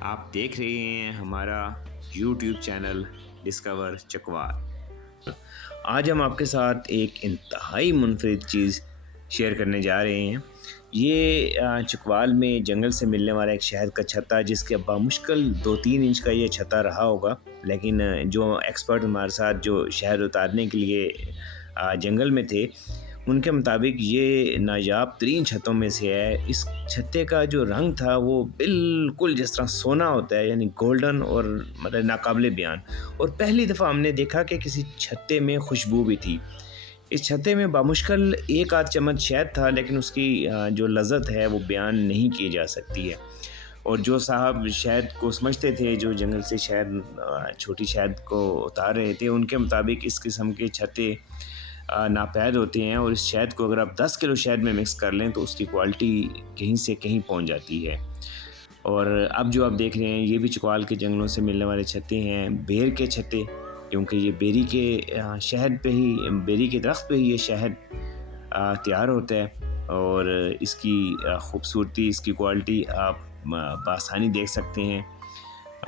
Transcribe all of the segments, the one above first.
आप देख रहे हैं हमारा YouTube चैनल डिस्कवर चकवाल। आज हम आपके साथ एक इंतहाई मुनफरिद चीज़ शेयर करने जा रहे हैं। ये चकवाल में जंगल से मिलने वाला एक शहद का छत्ता, जिसके बामुश्किल 2-3 इंच का ये छत्ता रहा होगा, लेकिन जो एक्सपर्ट हमारे साथ जो शहद उतारने के लिए जंगल में थे, उनके मुताबिक ये नायाब तरीन छत्तों में से है। इस छत्ते का जो रंग था वो बिल्कुल जिस तरह सोना होता है, यानी गोल्डन और मतलब नाकाबिले बयान। और पहली दफ़ा हमने देखा कि किसी छत्ते में खुशबू भी थी। इस छत्ते में बामुश्किल एक आध चम्मच शहद था, लेकिन उसकी जो लज़्ज़त है वो बयान नहीं की जा सकती है। और जो साहब शहद को समझते थे, जो जंगल से शहद छोटी शहद को उतार रहे थे, उनके मुताबिक इस किस्म के छत्ते नापैद होते हैं, और इस शहद को अगर आप 10 किलो शहद में मिक्स कर लें तो उसकी क्वालिटी कहीं से कहीं पहुंच जाती है। और अब जो आप देख रहे हैं, ये भी चकवाल के जंगलों से मिलने वाले छत्ते हैं, बेर के छत्ते, क्योंकि ये बेरी के शहद पे ही, बेरी के दरख्त पे ही ये शहद तैयार होता है। और इसकी खूबसूरती, इसकी क्वालिटी आप बआसानी देख सकते हैं।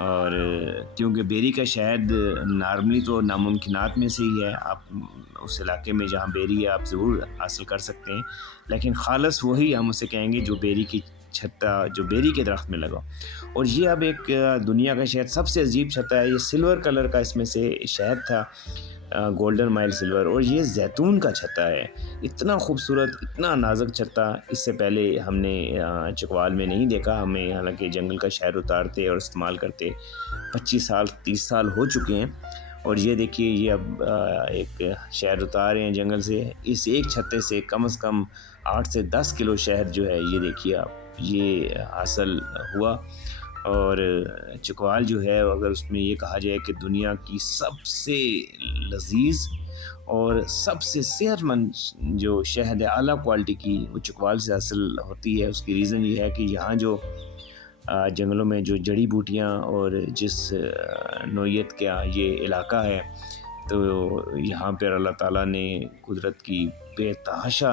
और क्योंकि बेरी का शहद नॉर्मली तो नामुमकिनात में से ही है, आप उस इलाके में जहाँ बेरी है आप ज़रूर हासिल कर सकते हैं, लेकिन ख़ालस वही हम उसे कहेंगे जो बेरी की छत्ता, जो बेरी के दरख्त में लगा। और ये अब एक दुनिया का शहद सबसे अजीब छत्ता है। ये सिल्वर कलर का इसमें से शहद था, गोल्डन माइल सिल्वर, और ये जैतून का छत्ता है। इतना खूबसूरत, इतना नाजुक छत्ता इससे पहले हमने चकवाल में नहीं देखा। हमें हालांकि जंगल का शहद उतारते और इस्तेमाल करते 25 साल 30 साल हो चुके हैं। और ये देखिए, ये अब एक शहद उतार रहे हैं जंगल से। इस एक छत्ते से कम 8 से 10 किलो शहद जो है, ये देखिए आप, ये हासिल हुआ। और चकवाल जो है, अगर उसमें ये कहा जाए कि दुनिया की सबसे लजीज और सबसे सेहतमंद जो शहद है आला क्वालिटी की, वो चकवाल से हासिल होती है। उसकी रीज़न ये है कि यहाँ जो जंगलों में जो जड़ी बूटियाँ और जिस नौइयत का ये इलाका है, तो यहाँ पर अल्लाह ताला ने कुदरत की बेतहाशा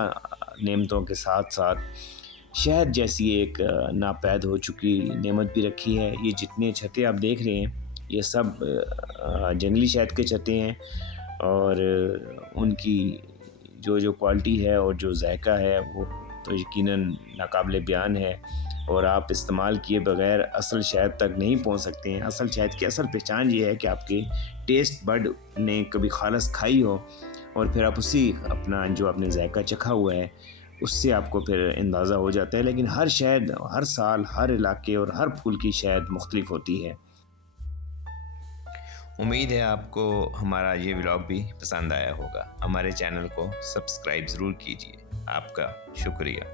नेमतों के साथ साथ शहद जैसी एक नापैद हो चुकी नेमत भी रखी है। ये जितने छत्ते आप देख रहे हैं, ये सब जंगली शहद के छत्ते हैं, और उनकी जो जो क्वालिटी है और जो जायका है वो तो यकीनन नाकाबिले बयान है। और आप इस्तेमाल किए बगैर असल शहद तक नहीं पहुंच सकते हैं। असल शहद की असल पहचान ये है कि आपके टेस्ट बड ने कभी खालस खाई हो, और फिर आप उसी अपना जो आपने जायका चखा हुआ है उससे आपको फिर अंदाज़ा हो जाता है। लेकिन हर शहद, हर साल, हर इलाके और हर फूल की शहद मुख्तलिफ होती है। उम्मीद है आपको हमारा ये व्लॉग भी पसंद आया होगा। हमारे चैनल को सब्सक्राइब ज़रूर कीजिए। आपका शुक्रिया।